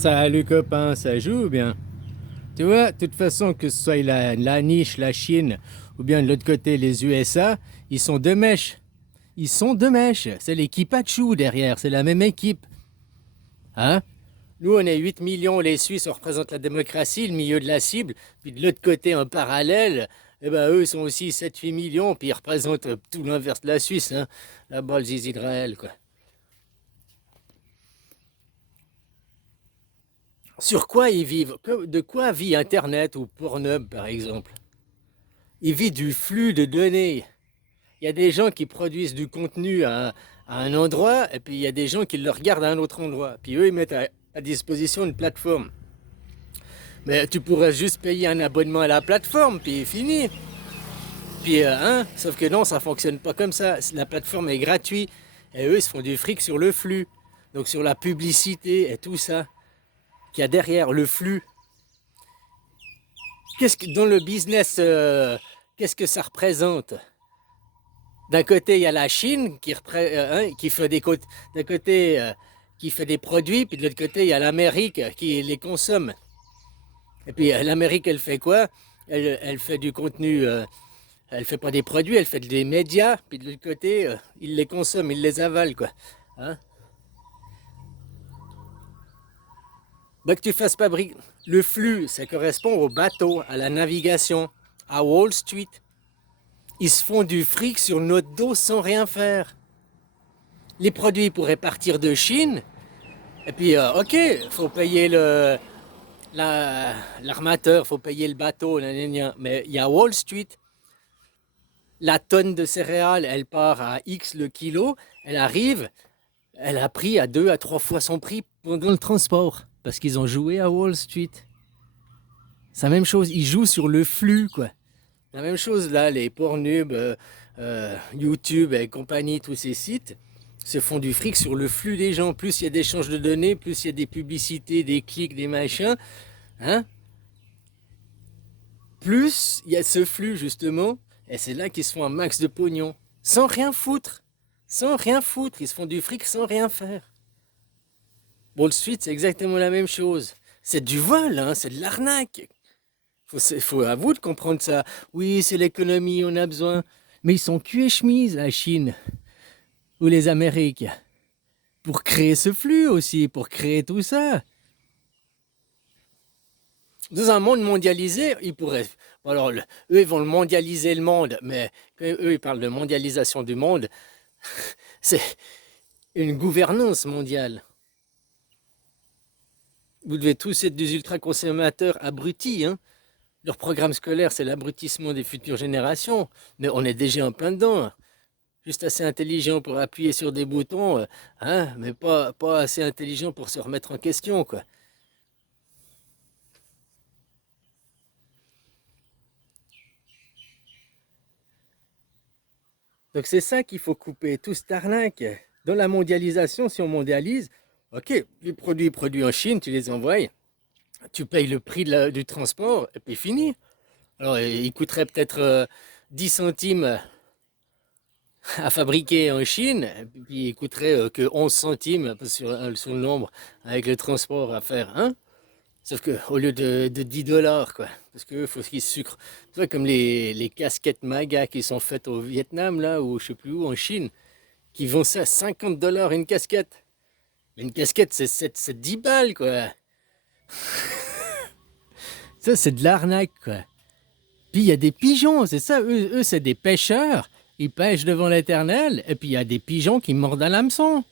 Salut copain, ça joue ou bien? Tu vois, de toute façon, que ce soit la niche, la Chine, ou bien de l'autre côté les USA, ils sont deux mèches. Ils sont deux mèches. C'est l'équipe Achou derrière, c'est la même équipe. Hein? Nous, on est 8 millions, les Suisses, on représente la démocratie, le milieu de la cible. Puis de l'autre côté, en parallèle, eh ben, eux sont aussi 7-8 millions, puis ils représentent tout l'inverse de la Suisse. Hein? Là-bas, les Israël, quoi. Sur quoi ils vivent? De quoi vit Internet ou Pornhub, par exemple? Ils vivent du flux de données. Il y a des gens qui produisent du contenu à un endroit, et puis il y a des gens qui le regardent à un autre endroit. Puis eux, ils mettent à disposition une plateforme. Mais tu pourrais juste payer un abonnement à la plateforme, puis fini. Puis, sauf que non, ça fonctionne pas comme ça. La plateforme est gratuite, et eux, ils se font du fric sur le flux. Donc sur la publicité et tout ça qu'il y a derrière le flux. Qu'est-ce que dans le business, qu'est-ce que ça représente? D'un côté, il y a la Chine qui fait d'un côté qui fait des produits, puis de l'autre côté, il y a l'Amérique qui les consomme. Et puis l'Amérique, elle fait quoi? Elle fait du contenu, elle fait pas des produits, elle fait des médias, puis de l'autre côté, ils les consomment, ils les avalent, quoi. Hein? Bah, que tu fasses pas le flux, ça correspond au bateau, à la navigation, à Wall Street. Ils se font du fric sur notre dos sans rien faire. Les produits pourraient partir de Chine, et puis, ok, faut payer l'armateur, faut payer le bateau, mais il y a Wall Street, la tonne de céréales, elle part à X le kilo, elle arrive, elle a pris à 2 à 3 fois son prix pendant le transport, parce qu'ils ont joué à Wall Street. C'est la même chose, ils jouent sur le flux, quoi. La même chose là, les Pornhub, YouTube et compagnie, tous ces sites se font du fric sur le flux des gens. Plus il y a d'échanges de données, plus il y a des publicités, des clics, des machins, hein, plus il y a ce flux justement, et c'est là qu'ils se font un max de pognon, sans rien foutre, sans rien foutre, ils se font du fric sans rien faire. Wall Street, c'est exactement la même chose. C'est du vol, hein, c'est de l'arnaque. Faut à vous de comprendre ça. Oui, c'est l'économie, on a besoin. Mais ils sont cul et chemise, la Chine ou les Amériques, pour créer ce flux aussi, pour créer tout ça. Dans un monde mondialisé, ils pourraient. Alors, eux, ils vont le mondialiser le monde, mais quand eux, ils parlent de mondialisation du monde, c'est une gouvernance mondiale. Vous devez tous être des ultra-consommateurs abrutis, hein. Leur programme scolaire, c'est l'abrutissement des futures générations, mais on est déjà en plein dedans. Juste assez intelligent pour appuyer sur des boutons, hein, mais pas assez intelligent pour se remettre en question, quoi. Donc c'est ça qu'il faut couper, tout cette arnaque. Dans la mondialisation, si on mondialise, ok, les produits produits en Chine, tu les envoies, tu payes le prix du transport, et puis fini. Alors il coûterait peut-être 10 centimes à fabriquer en Chine, et puis il coûterait que 11 centimes sur le nombre avec le transport à faire, hein? Sauf que au lieu de 10 dollars, quoi. Parce que faut qu'ils sucrent. Tu vois, comme les casquettes MAGA qui sont faites au Vietnam, là, ou je sais plus où, en Chine, qui vont ça 50 dollars une casquette. Mais une casquette, c'est 10 balles, quoi. Ça, c'est de l'arnaque, quoi. Puis il y a des pigeons, c'est ça. Eux c'est des pêcheurs. Ils pêchent devant l'éternel, et puis il y a des pigeons qui mordent à l'hameçon.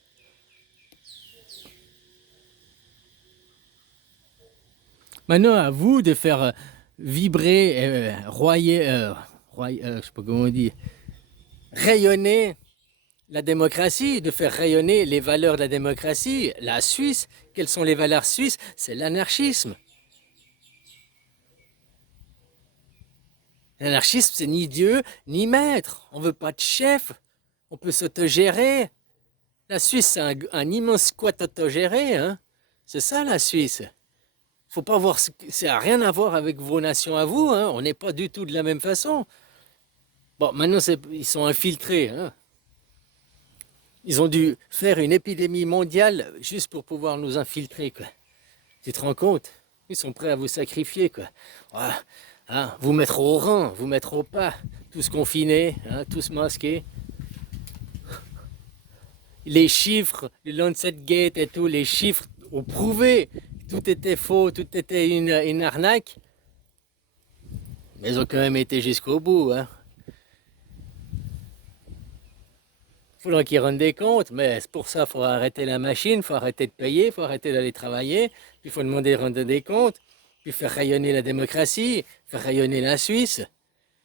Maintenant, à vous de faire vibrer, je sais pas comment on dit, rayonner la démocratie, de faire rayonner les valeurs de la démocratie. La Suisse, quelles sont les valeurs suisses? C'est l'anarchisme. L'anarchisme, c'est ni Dieu, ni maître. On veut pas de chef. On peut s'autogérer. La Suisse, c'est un immense squat autogéré, hein. C'est ça, la Suisse. Faut pas voir, ça n'a rien à voir avec vos nations à vous, hein. On n'est pas du tout de la même façon. Bon, maintenant, ils sont infiltrés, hein. Ils ont dû faire une épidémie mondiale juste pour pouvoir nous infiltrer, quoi. Tu te rends compte? Ils sont prêts à vous sacrifier, quoi. Ah, hein, vous mettre au rang, vous mettre au pas, tous confinés, hein, tous masqués. Les chiffres, le Lancet Gate et tout, les chiffres ont prouvé que tout était faux, tout était une arnaque. Mais ils ont quand même été jusqu'au bout, hein. Faudra qu'ils rendent des comptes, mais c'est pour ça qu'il faut arrêter la machine, il faut arrêter de payer, il faut arrêter d'aller travailler, puis il faut demander de rendre des comptes, puis faire rayonner la démocratie, faire rayonner la Suisse,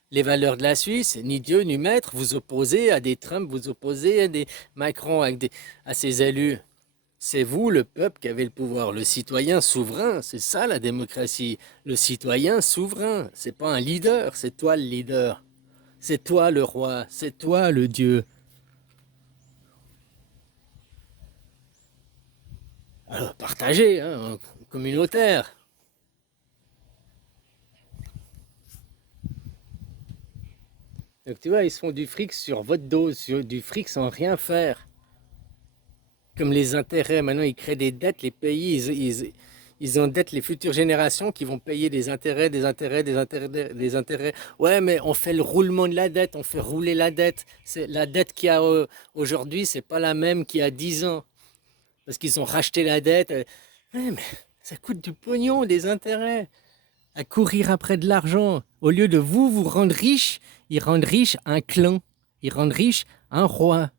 les valeurs de la Suisse, ni Dieu ni maître, vous opposez à des Trump, vous opposez à des Macron, à ses élus. C'est vous, le peuple, qui avez le pouvoir, le citoyen souverain, c'est ça la démocratie, le citoyen souverain, c'est pas un leader, c'est toi le leader, c'est toi le roi, c'est toi le Dieu. Alors, partagez, hein, communautaire. Donc tu vois, ils se font du fric sur votre dos, du fric sans rien faire. Comme les intérêts, maintenant ils créent des dettes, les pays, ils endettent les futures générations qui vont payer des intérêts, des intérêts, des intérêts, des intérêts. Ouais, mais on fait le roulement de la dette, on fait rouler la dette. C'est, la dette qu'il y a aujourd'hui, c'est pas la même qu'il y a 10 ans. Parce qu'ils ont racheté la dette. Ouais, mais ça coûte du pognon, des intérêts. À courir après de l'argent. Au lieu de vous rendre riche, ils rendent riche un clan. Ils rendent riche un roi.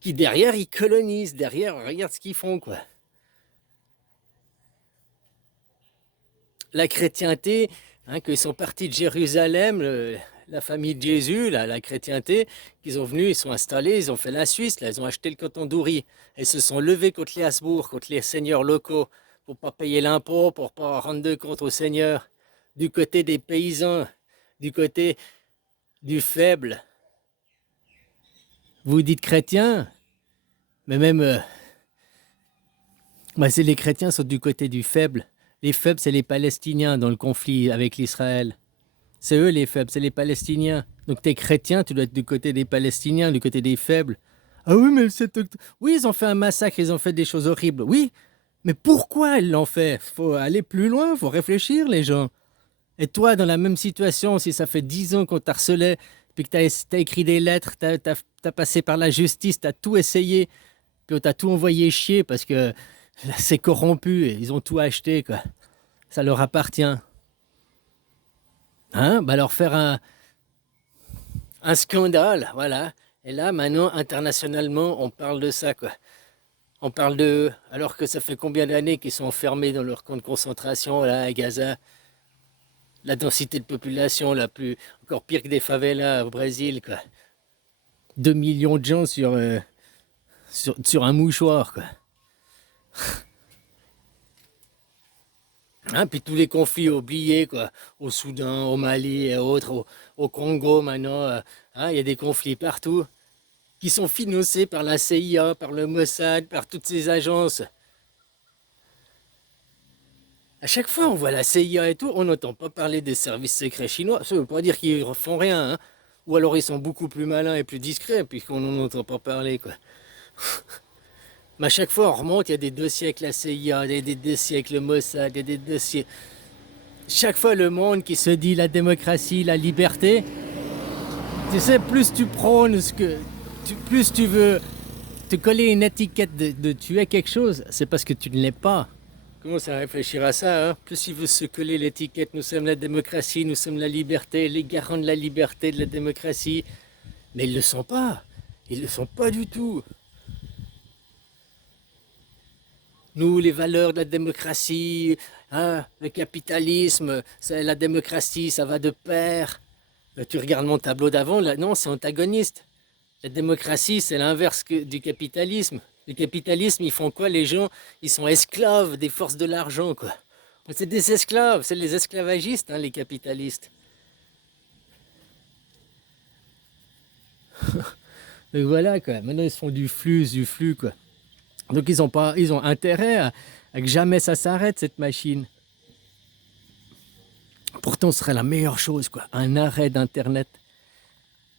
Qui derrière, ils colonisent. Derrière, regarde ce qu'ils font, quoi. La chrétienté, hein, qu'ils sont partis de Jérusalem, la famille de Jésus, la chrétienté, qu'ils ont venu, ils sont installés, ils ont fait la Suisse, là, ils ont acheté le canton d'Uri. Et se sont levés contre les Habsbourg, contre les seigneurs locaux, pour pas payer l'impôt, pour pas rendre de compte aux seigneurs. Du côté des paysans, du côté du faible. Vous dites chrétien, mais même, c'est les chrétiens sont du côté du faible. Les faibles, c'est les Palestiniens dans le conflit avec l'Israël. C'est eux les faibles, c'est les Palestiniens. Donc t'es chrétien, tu dois être du côté des Palestiniens, du côté des faibles. Ah oui, mais le 7 octobre... Oui, ils ont fait un massacre, ils ont fait des choses horribles. Oui, mais pourquoi ils l'ont fait? Faut aller plus loin, faut réfléchir, les gens. Et toi, dans la même situation, si ça fait 10 ans qu'on t'harcelait, puis que t'as écrit des lettres, t'as passé par la justice, t'as tout essayé, puis on t'a tout envoyé chier parce que c'est corrompu et ils ont tout acheté, quoi. Ça leur appartient. Hein? Bah leur faire un scandale, voilà. Et là, maintenant, internationalement, on parle de ça, quoi. On parle de... Alors que ça fait combien d'années qu'ils sont enfermés dans leur camp de concentration, là, à Gaza. La densité de population la plus... Encore pire que des favelas au Brésil, quoi. 2 millions de gens sur un mouchoir, quoi. Hein, puis tous les conflits oubliés, quoi, au Soudan, au Mali et autres, au Congo maintenant, hein, il y a des conflits partout qui sont financés par la CIA, par le Mossad, par toutes ces agences. À chaque fois, on voit la CIA et tout, on n'entend pas parler des services secrets chinois. Ça ne veut pas dire qu'ils ne font rien, hein. Ou alors ils sont beaucoup plus malins et plus discrets, puisqu'on n'en entend pas parler, quoi. Mais à chaque fois, on remonte, il y a des dossiers avec la CIA, des dossiers avec le Mossad, il y a des dossiers. Chaque fois, le monde qui se dit la démocratie, la liberté, tu sais, plus tu prônes plus tu veux te coller une étiquette de tu es quelque chose, c'est parce que tu ne l'es pas. Commence à réfléchir à ça, hein. Plus il veut se coller l'étiquette, nous sommes la démocratie, nous sommes la liberté, les garants de la liberté, de la démocratie. Mais ils ne le sont pas. Ils ne le sont pas du tout. Nous, les valeurs de la démocratie, hein, le capitalisme, la démocratie, ça va de pair. Tu regardes mon tableau d'avant, là, non, c'est antagoniste. La démocratie, c'est l'inverse du capitalisme. Le capitalisme, ils font quoi, les gens? Ils sont esclaves des forces de l'argent, quoi. C'est des esclaves, c'est les esclavagistes, hein, les capitalistes. Donc voilà, quoi. Maintenant, ils se font du flux, quoi. Donc ils ont intérêt à que jamais ça s'arrête, cette machine. Pourtant, ce serait la meilleure chose, quoi. Un arrêt d'Internet.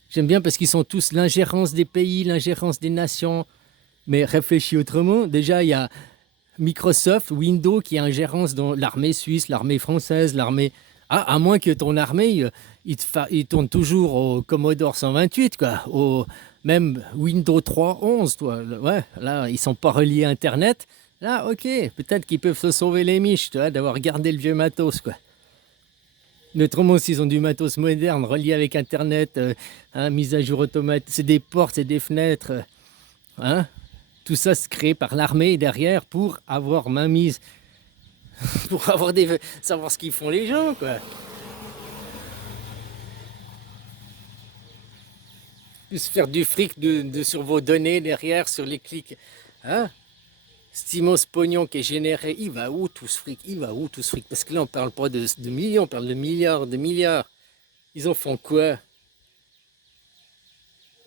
J'aime bien parce qu'ils sont tous l'ingérence des pays, l'ingérence des nations. Mais réfléchis autrement. Déjà, il y a Microsoft, Windows qui a ingérence dans l'armée suisse, l'armée française, l'armée... Ah, à moins que ton armée, il tourne toujours au Commodore 128, quoi. Même Windows 3.11, toi. Ouais, là, ils sont pas reliés à Internet. Là, ok, peut-être qu'ils peuvent se sauver les miches, tu vois, d'avoir gardé le vieux matos, quoi. Mais autrement, s'ils ont du matos moderne relié avec Internet, mise à jour automatique, c'est des portes, c'est des fenêtres, hein. Tout ça, c'est créé par l'armée derrière pour avoir mainmise, pour savoir ce qu'ils font les gens, quoi. Plus faire du fric sur vos données derrière, sur les clics. Hein? Stimos pognon qui est généré, il va où tout ce fric? Il va où tout ce fric? Parce que là, on parle pas de millions, on parle de milliards, de milliards. Ils en font quoi?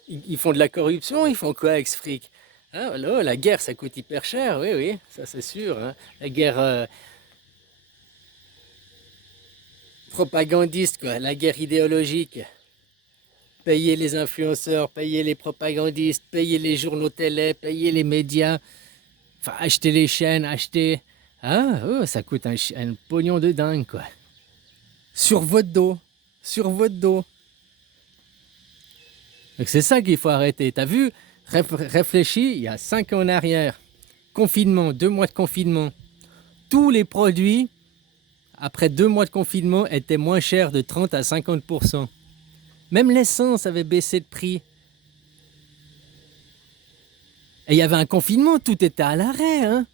Ils font de la corruption, ils font quoi avec ce fric? Hein, là, la guerre, ça coûte hyper cher, oui, oui, ça c'est sûr. Hein. La guerre propagandiste, quoi, la guerre idéologique. Payer les influenceurs, payer les propagandistes, payer les journaux télé, payer les médias, enfin acheter les chaînes, acheter... Ah, oh, ça coûte un pognon de dingue, quoi. Sur votre dos, sur votre dos. Donc c'est ça qu'il faut arrêter. T'as vu? Réfléchis, il y a 5 ans en arrière, confinement, 2 mois de confinement. Tous les produits, après 2 mois de confinement, étaient moins chers de 30 à 50%. Même l'essence avait baissé de prix. Et il y avait un confinement, tout était à l'arrêt. Hein.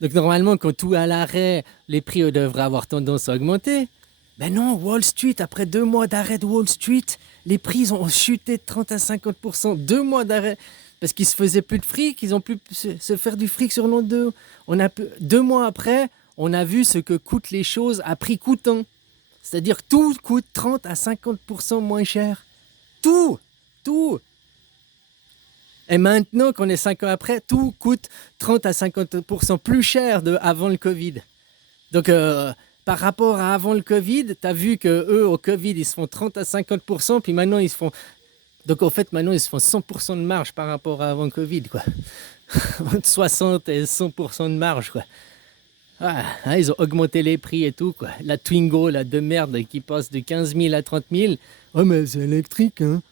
Donc normalement, quand tout est à l'arrêt, les prix devraient avoir tendance à augmenter. Ben non, Wall Street, après 2 mois d'arrêt de Wall Street, les prix ont chuté de 30 à 50%. 2 mois d'arrêt. Parce qu'ils se faisaient plus de fric, ils ont pu se faire du fric sur nos deux. 2 mois après, on a vu ce que coûtent les choses à prix coûtant. C'est-à-dire tout coûte 30 à 50% moins cher. Tout, tout. Et maintenant qu'on est 5 ans après, tout coûte 30 à 50% plus cher avant le Covid. Donc, par rapport à avant le Covid, tu as vu qu'eux, au Covid, ils se font 30 à 50%, puis maintenant, ils se font... Donc, en fait, maintenant, ils se font 100% de marge par rapport à avant le Covid, quoi. Entre 60 et 100% de marge, quoi. Ah, hein, ils ont augmenté les prix et tout, quoi. La Twingo, la de merde, qui passe de 15 000 à 30 000. Oh, mais c'est électrique, hein.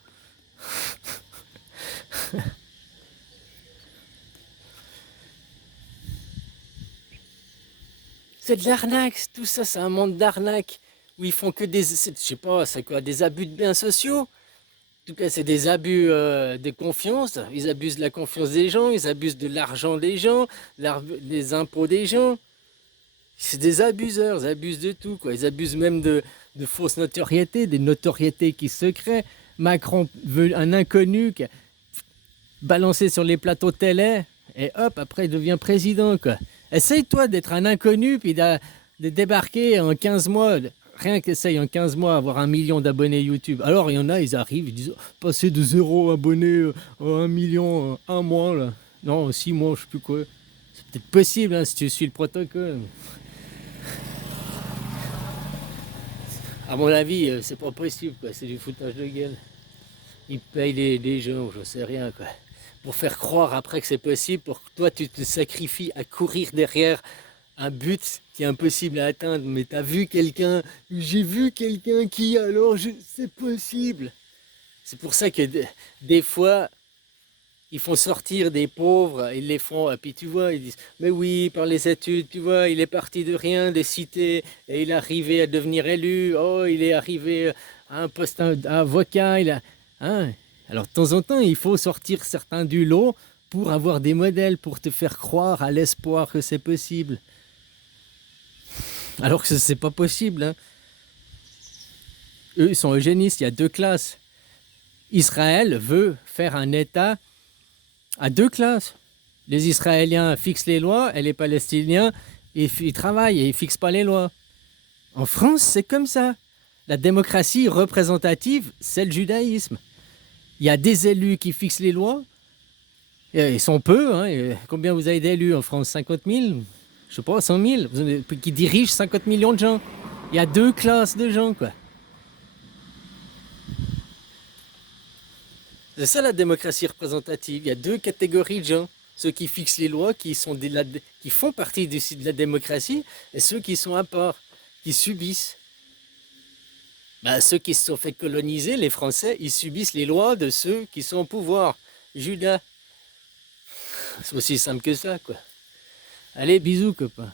C'est de l'arnaque, tout ça, c'est un monde d'arnaque où ils font que je sais pas, c'est quoi, des abus de biens sociaux. En tout cas, c'est des abus de confiance. Ils abusent de la confiance des gens, ils abusent de l'argent des gens, des impôts des gens. C'est des abuseurs, ils abusent de tout, quoi. Ils abusent même de fausses notoriétés, des notoriétés qui se créent. Macron veut un inconnu qui a balancé sur les plateaux télé, et hop, après il devient président, quoi. Essaye-toi d'être un inconnu, puis de débarquer en 15 mois, rien qu'essaye en 15 mois avoir 1 million d'abonnés YouTube. Alors il y en a, ils arrivent, ils disent, passer de 0 abonnés à 1 million, un mois, là. Non, 6 mois, je sais plus quoi. C'est peut-être possible, hein, si tu suis le protocole. À mon avis, c'est pas possible, quoi. C'est du foutage de gueule. Ils payent des gens, je sais rien, quoi. Pour faire croire après que c'est possible, pour que toi tu te sacrifies à courir derrière un but qui est impossible à atteindre. Mais t'as vu quelqu'un, j'ai vu quelqu'un qui, alors c'est possible. C'est pour ça que des fois, ils font sortir des pauvres, ils les font, et puis tu vois, ils disent, mais oui, par les études, tu vois, il est parti de rien, des cités, et il est arrivé à devenir élu, oh, il est arrivé à un poste d'avocat, il a... Hein. Alors de temps en temps, il faut sortir certains du lot pour avoir des modèles, pour te faire croire à l'espoir que c'est possible. Alors que c'est pas possible. Hein. Eux, ils sont eugénistes, il y a 2 classes. Israël veut faire un État à 2 classes. Les Israéliens fixent les lois et les Palestiniens, ils travaillent et ils fixent pas les lois. En France, c'est comme ça. La démocratie représentative, c'est le judaïsme. Il y a des élus qui fixent les lois. Et ils sont peu. Hein. Combien vous avez d'élus en France? 50 000? Je sais pas, 100 000 qui dirigent 50 millions de gens. Il y a 2 classes de gens, quoi. C'est ça la démocratie représentative. Il y a 2 catégories de gens. ceux qui fixent les lois, qui font partie de la démocratie, et ceux qui sont à part, qui subissent. Ben, ceux qui se sont fait coloniser, les Français, ils subissent les lois de ceux qui sont au pouvoir. Judas, c'est aussi simple que ça, quoi. Allez, bisous, copain.